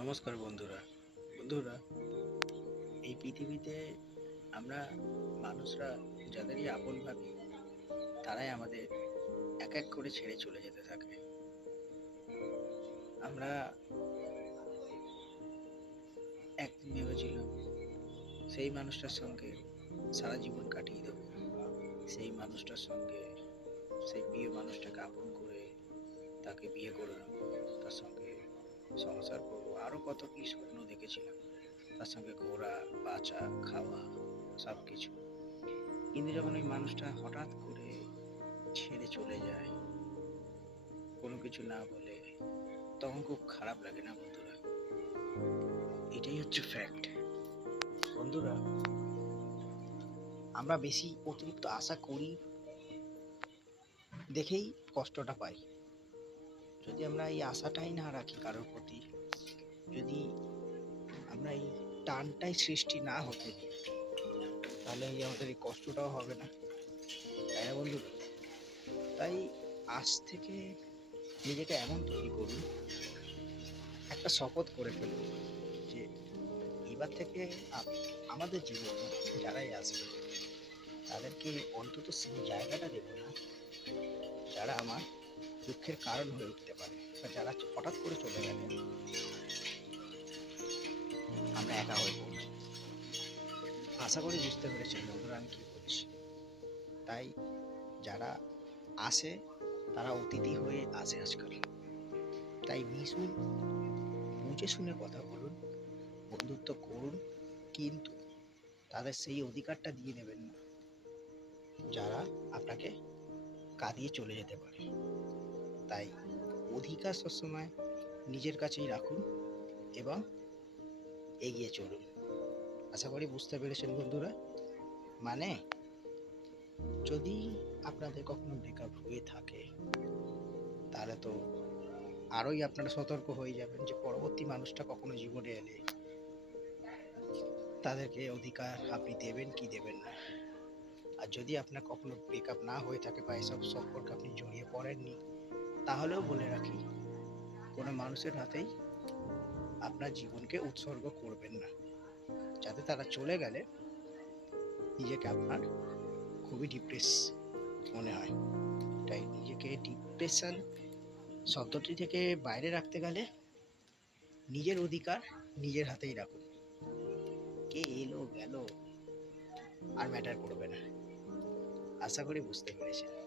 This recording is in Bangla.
নমস্কার বন্ধুরা। বন্ধুরা। এই পৃথিবীতে আমরা মানুষরা যাদেরই আপন ভাবি তারাই আমাদের এক এক করে ছেড়ে চলে যেতে থাকে। আমরা একদিন ভেবেছিলাম সেই মানুষটার সঙ্গে সারা জীবন কাটিয়ে দেবো। সেই মানুষটার সঙ্গে সেই প্রিয় মানুষটাকে আপন করে তাকে বিয়ে করে নেব তার সঙ্গে সংসার করব আরও কত কি স্বপ্ন দেখেছিলাম। তার সঙ্গে ঘোরা, বাঁচা, খাওয়া সব কিছু কিন্তু যখন ওই মানুষটা হঠাৎ করে ছেড়ে চলে যায়, কোনো কিছু না বলে, তখন খুব খারাপ লাগে না বন্ধুরা? এটাই হচ্ছে ফ্যাক্ট বন্ধুরা, আমরা বেশি অতিরিক্ত আশা করি, দেখেই কষ্টটা পাই। যদি আমরা এই আশাটাই না রাখি কারোর প্রতি যদি আমরা এই টানটাই সৃষ্টি না হতে তাহলে এই আমাদের এই কষ্টটাও হবে না। তাই বন্ধু? তাই আজ থেকে নিজেকে এমন তৈরি করুন, একটা শপথ করে ফেলুন যে এবার থেকে আমাদের জীবনে যারাই আসবে, তাদেরকে অন্তত সেই জায়গাটা দেবো না, যারা আমার দুঃখের কারণ হয়ে উঠতে পারে বা যারা হঠাৎ করে চলে গেলে একা হয়ে পড়ছি। আশা করি বুঝতে পেরেছেন বন্ধুরা, আমি কি বলছি। তাই যারা আসে, তারা অতিথি হয়ে আসে আজকাল। তাই মিশুন বুঝে শুনে কথা বলুন, বন্ধুত্ব করুন, কিন্তু তাদের সেই অধিকারটা দিয়ে নেবেন না, যারা আপনাকে কাঁদিয়ে চলে যেতে পারে। তাই অধিকার সবসময় নিজের কাছেই রাখুন এবং এগিয়ে চলুন। আশা করি বুঝতে পেরেছেন বন্ধুরা। মানে যদি আপনাদের কখনো ব্রেকআপ হয়ে থাকে, তাহলে তো আরোই আপনারা সতর্ক হয়ে যাবেন যে পরবর্তী মানুষটা কখনো জীবনে এলে তাদেরকে অধিকার আপনি দেবেন কি দেবেন না। আর যদি আপনার কখনো ব্রেকআপ না হয়ে থাকে বা এসব সম্পর্কে আপনি জড়িয়ে পড়েননি, তাহলেও বলে রাখি, কোনো মানুষের হাতেই আপনার জীবনকে উৎসর্গ করবেন না। যাতে তারা চলে গেলে নিজেকে আপনার খুবই ডিপ্রেস মনে হয়। তাই নিজেকে ডিপ্রেশন শব্দটি থেকে বাইরে রাখতে গেলে নিজের অধিকার নিজের হাতেই রাখুন। কে এলো গেল আর ম্যাটার করবে না। আশা করি বুঝতে পেরেছেন।